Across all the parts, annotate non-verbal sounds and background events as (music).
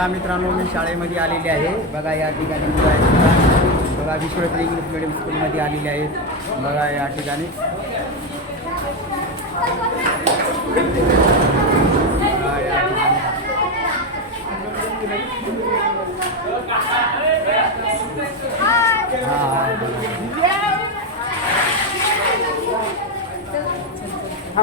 बघा मित्रांनो मी शाळेमध्ये आलेले आहे. बघा या ठिकाणी मुलं आहेत. बघा. विश्वरत्न इंग्लिश मिडियम स्कूलमध्ये आलेले आहेत. बघा या ठिकाणी. बघा या ठिकाणी. हा,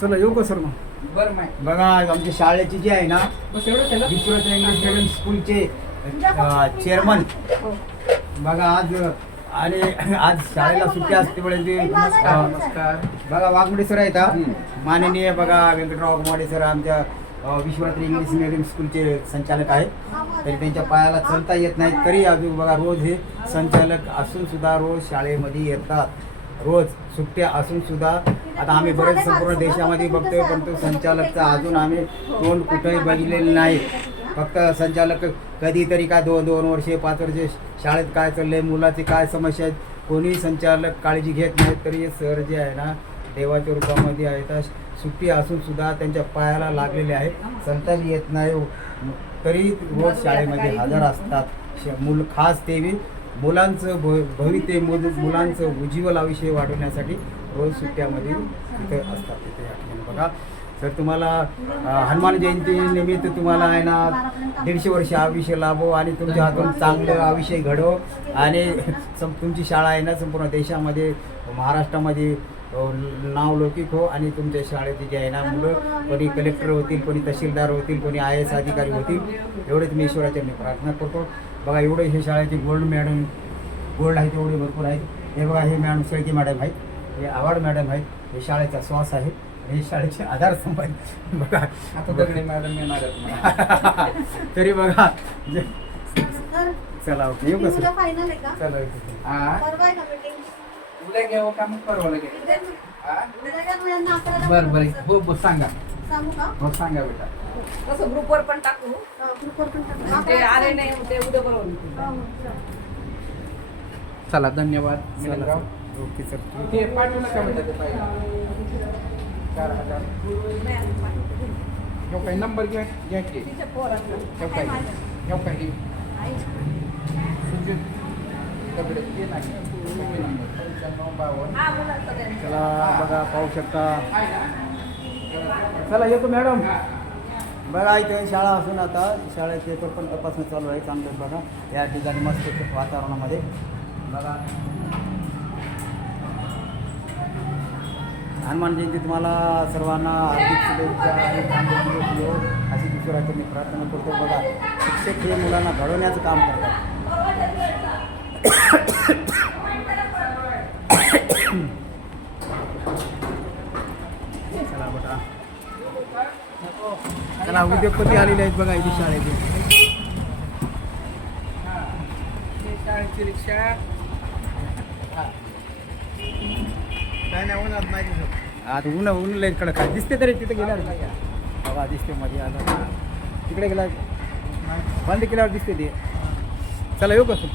चला येऊ का सर मग? बरं बघा आमच्या शाळेची जी आहे ना बस इंग्लिश मिडियम स्कूलचे चेअरमन बघा आज आणि आज शाळेला सुट्टी असते ते, नमस्कार अं, नमस्कार. बघा वाघमोडे सर आहेत हा. माननीय बघा व्यंकटराव वाघमोडे सर आमच्या अं, विश्वरत्न इंग्लिश मिडियम स्कूलचे संचालक आहेत. तरी त्यांच्या पायाला चलता येत नाही तरी अजून बघा रोज हे संचालक असून सुद्धा रोज शाळेमध्ये येतात. रोज सुट्ट्या असून सुद्धा आता आम्ही बरेच संपूर्ण देशामध्ये बघतोय पण तो संचालकचा अजून आम्ही तोंड कुठेही बघितलेलं नाही. फक्त संचालक कधीतरी काय दोन दोन वर्षे पाच वर्षे शाळेत काय चाललंय मुलाची काय समस्या आहेत कोणी संचालक काळजी घेत नाहीत तरी हे सर जे आहे ना देवाच्या रूपामध्ये आहेत सुट्टी असून सुद्धा त्यांच्या पायाला लागलेले आहे. संताप येत नाही हो. तरी रोज शाळेमध्ये हजर असतात. श- मुल खास तेवी मुलांचं भ भविते मुलांचं उज्ज्वल आयुष्य वाढवण्यासाठी रोज सुट्ट्यामध्ये तिथे असतात तिथे या ठिकाणी. बघा सर तुम्हाला हनुमान जयंतीनिमित्त तुम्हाला आहे ना दीडशे वर्ष आयुष्य लाभो आणि तुमच्या हातून चांगलं आयुष्य घडो आणि (laughs) सं तुमची शाळा आहे ना संपूर्ण देशामध्ये महाराष्ट्रामध्ये नावलौकिक हो आणि तुमच्या शाळेत जे आहे ना मुलं कोणी कलेक्टर होतील कोणी तहसीलदार होतील कोणी आय एस अधिकारी होतील एवढेच मी ईश्वराच्या मी प्रार्थना करतो. बघा एवढे हे शाळेचे गोल्ड मॅडम गोल्ड आहेत एवढे भरपूर आहेत. हे बघा हे मॅडम शेळके मॅडम आहेत. हे आवाड मॅडम आहेत. हे शाळेचा श्वास आहे. हे शाळेचे आधारस्तंभ आहेत. बघा. आता दगडे मॅडम येणार. (laughs) तरी बघा. चला ओके. येऊ कसं चला ओके. हा का उद्या मग परवा हा? बरं बरं. हो बस सांगा. सांगू का? हो सांगा बेटा. तसं ग्रुपवर पण टाकू. हा, ग्रुपवर पण टाकू. ते आले. नाही ते उद्या बरोबर हो, हो, चल. धन्यवाद. चला. ओके सर ते पाठवू नका बेटा ते पाहिजे. चार हजार. घेऊ काही नंबर घ्या घ्या की. तिच्या पोराचं घेऊ काही घेऊ काही सुजित चला बघा पाहू शकता. चला येतो मॅडम. बघा इथे शाळा असून आता शाळेत पेपर पण तपासणं चालू आहे चांगलं बघा. या ठिकाणी मस्त वातावरणामध्ये. बघा. हनुमान जयंती तुम्हाला सर्वांना हार्दिक शुभेच्छा आणि अशी ईश्वराची मी प्रार्थना करतो बघा. शिक्षक हे मुलांना घडवण्याचं काम करतात. चला उद्योगपती आलेले आहेत बघा इथे शाळेचे. शाळेची रिक्षा काय नाही उन्हात नाही आता ऊन ऊन लय कडक आहे. दिसते तरी तिथे गेल्यावर बघा दिसते मध्ये आता. तिकडे गेला बंद केल्यावर दिसते ते. चला येऊ कसं